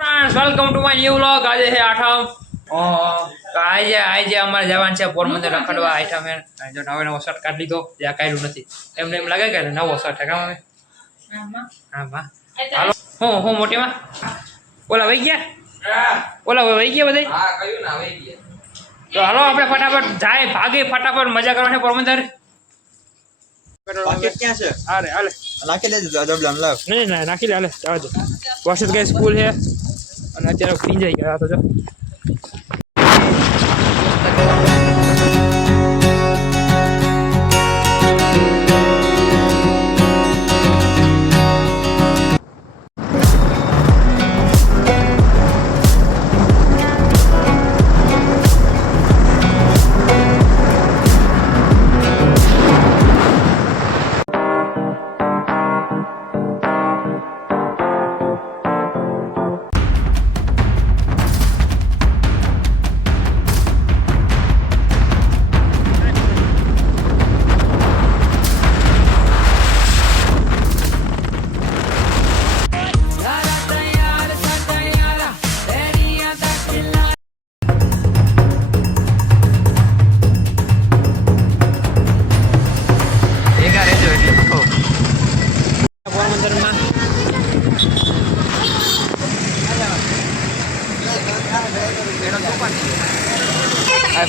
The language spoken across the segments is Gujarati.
Friends welcome to my new vlog આજે છે આઠમ. આજે આજે અમારે જવાનું છે પોરબંદર રખડવા આઠમ હે જો નવો નવો શર્ટ કાઢી લીધો. ત્યાં કાઢ્યું નથી. એમને એમ લાગે કે નવો શર્ટ કામ અમે હા બા હાલો. હું હું મોટીમાં? ઓલા વહી ગયા? ઓલા વહી ગયા બધા હા કયું ના આવી ગયા. તો હાલો આપણે ફટાફટ જાય ભાગે ફટાફટ મજા કરવાની પોરબંદર. પાકેટ ક્યાં છે? હાલે. નાખી નહીં લે હાલે જવા દે. વર્ષદ ગઈ સ્કૂલ છે. અને અત્યારે પીંજાઈ ગયા તો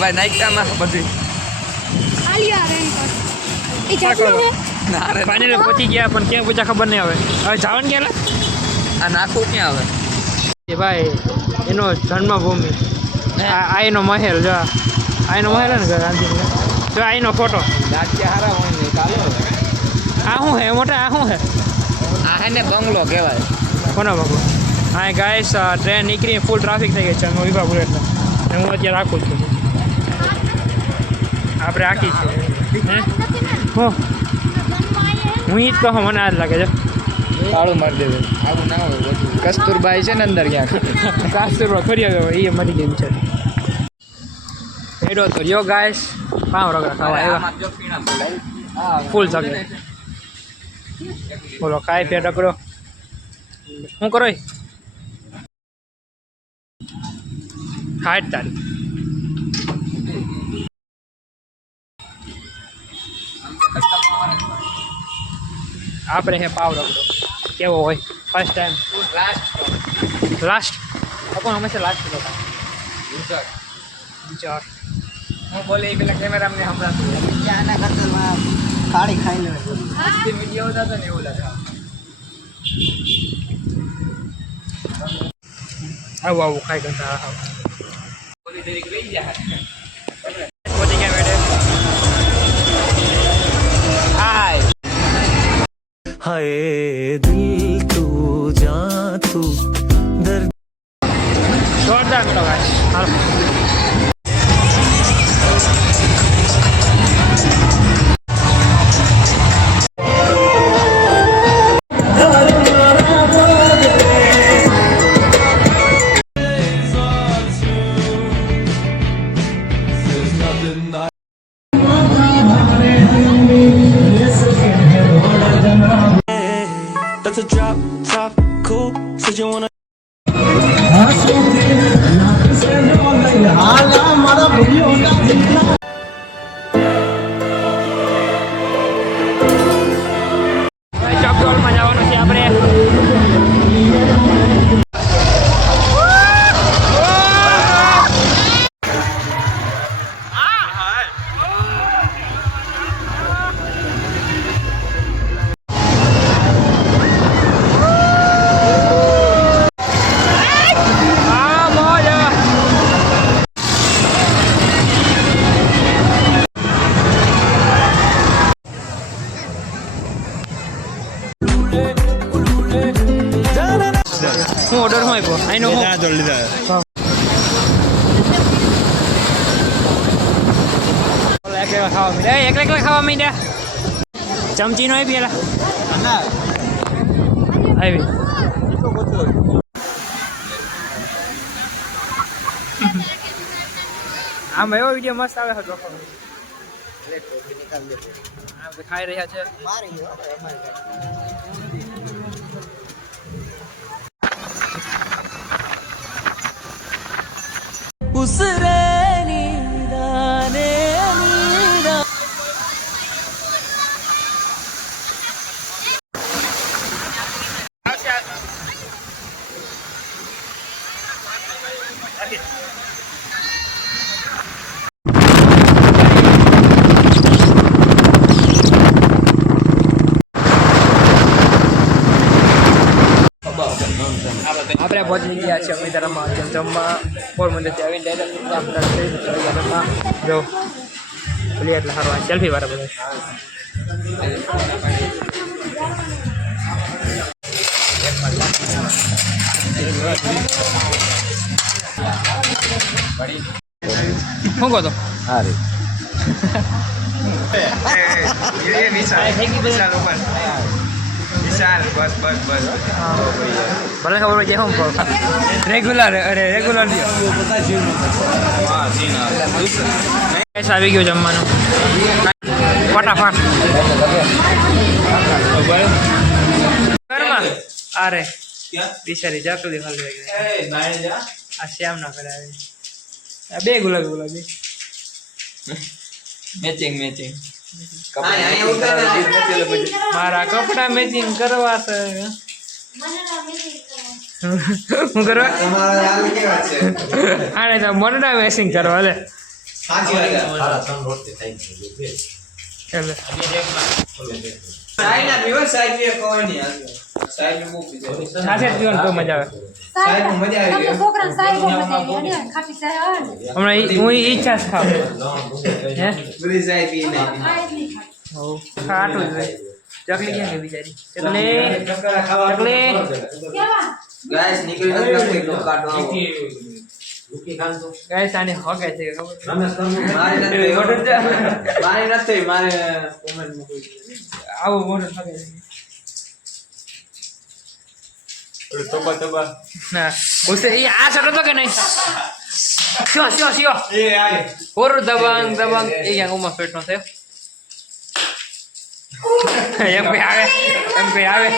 ભાઈ બધી. ચાકલો ના રે ફાઇનલી પહોંચી ગયા પણ ક્યાં પૂછા ખબર નહીં આવે. હવે જાવન ક્યાં આ નાખું ક્યાં આવે? એ ભાઈ એનો જન્મભૂમિ. આ આ એનો મહેલ જો આ. એનો મહેલ ને ગાંધી જો આ એનો ફોટો રાજ્ય હારા હોય ને ચાલો આ શું હે? મોટા આ શું હે? આ હે ને બંગલો કહેવાય. કોનો બંગલો? હા ગાઈસ ટ્રેન નીકળી ફૂલ ટ્રાફિક થઈ ગઈ છે હું વિભા બુલેટમાં હું અત્યારે રાખું છું. આપણે આખી છે. હે? હું. ઈ જ કહું મને આ જ લાગે છે. કાળું મારી દેવે આવું ના હોય કસ્તુરબાઈ છે ને અંદર ક્યાંક? કાસ્તુરબા ફરી આવ્યો એ મરી ગયું છે. એડો તો યો ગાઈસ. પાવ રગડા ખાવા આવ્યા. ફૂલ જગે બોલો કાંઈ પેટ અકડો શું કરો? હાઠ તારીખ આપણે હે પાવ રગડો કેવો હોય? ફર્સ્ટ ટાઈમ લાસ્ટ લાસ્ટ પણ હંમેશા લાસ્ટ હતા. વિચાર હું બોલે એ પેલા કેમેરામને સંભળાતું આના ખાતરમાં કાળી ખાઈ લેવા જે વીડિયો હતા તો ને એવું લાગે. આવું આવું ખાઈ ગંધા આવું બોલી જાય હાય દિલ તું જા તું દર્દ જોરદાર મિત્રો ગાઈસ હાલો જવાનું છે આપણે. હું ઓર્ડર હું આપ્યો? આઈનો હું? ઓલા એકલા ખાવા માંડ્યા એકલા એકલા ખાવા માંડ્યા? ચમચી નો આપી એલા આવી આમ એવો વીડિયો મસ્ત આવે છે જોખમ. ખાઈ રહ્યા છે. उसरे नीदाने नीदा Thank you. પહોંચી ગયા છે અમિતારામાં જેમ જમવા પોરબંદરથી આવીને ડાયરેક્ટ આપણે થઈ જો ભલે એટલે સારું સેલ્ફી વાળા બધા શું કહો તો ભલે ખબર હોય કે શું રેગ્યુલર અરે રેગ્યુલર આવી ગયો જમવાનું. ફટાફટ. ઘરમાં? અરે બિચારી જકલી ગઈ. આ શ્યામ ના કરાવે બે ગુલાબી ગુલાબી. Matching matching. મારા કપડા મેચિંગ કરવા છે. હું કરવા? આને તો મોટા મેચિંગ કરવા લે જ પીવાનું તો મજા આવે. તમને છોકરાને સાહેબ બહુ મજા આવી અને ખાટી સાહેબ. હમણાં હું ઈચ્છા છે ખાવ. હે? ખાય જ નહીં ખાય. ખાટું જ ચકલી ક્યાં ગઈ બિચારી? ચકલી. ચકલી કેવા? ગાય સાની હગે છે ખબર? આવું મોટું છે. ના ઉસે ઈ આ સટો તો કે નહીં સ્યો સ્યો સ્યો ઓર દબંગ દબંગ એ ક્યાંક ઉમા પેટ નો થયો એમ કઈ આવે એમ કઈ આવે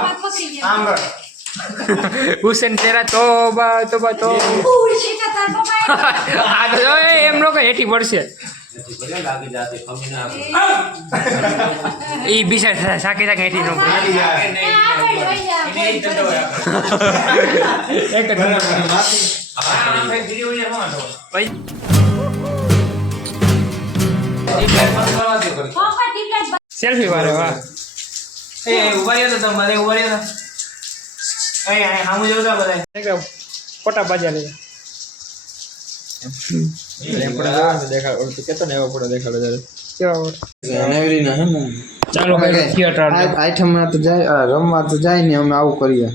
હાથ પકડી ગયા. હુસેન તેરા તોબા તોબા તો. આ તો એમ લોકો હેઠી પડશે ઈ બિચાર સાકે સાકે હેઠી નો. એક પછી. સેલ્ફી વાળો વાહ એક ફોટા તો તમારે ઓળખી કેતો ને એવો ફોટો દેખાડો ફોટા કેવા ચાલો થિયેટર આઈટમ તો જાય આ રમવા તો જાય ને અમે આવું કરીએ.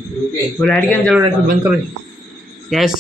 બંધ કરો. યસ